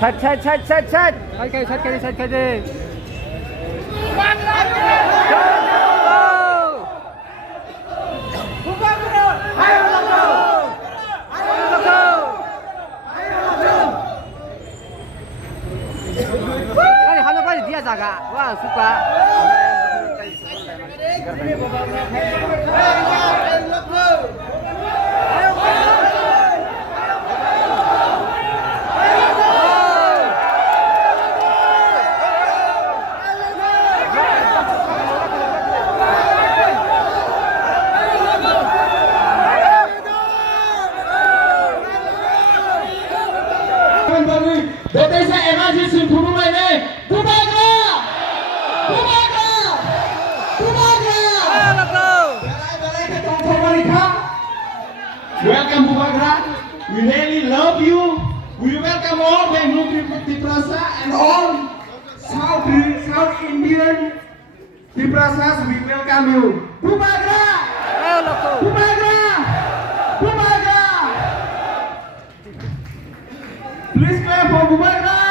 Set. Set cái đi. 빨리 하나 빨리 dia jaga. Wah, suka. Đội tay xe MRC xin thủ đô này đây. Bubagra! Welcome Bubagra. We really love you. We welcome all Bengaluru Tiprasa and all South Indian Tiprasas. We welcome you. Bubagra! Please clap for Bubagra!